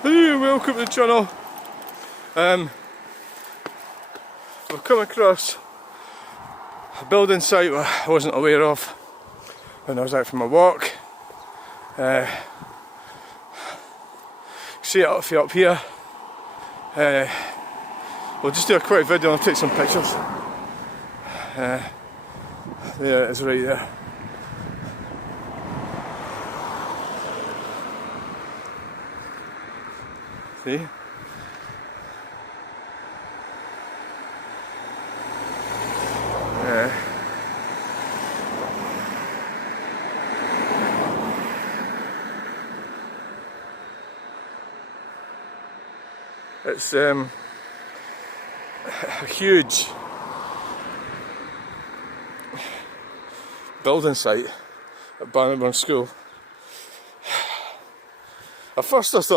Hey, welcome to the channel. I've come across a building site I wasn't aware of when I was out for my walk. See it up here. We'll just do a quick video and I'll take some pictures. There it is right there. See? It's a huge building site at Bannockburn School. At first I thought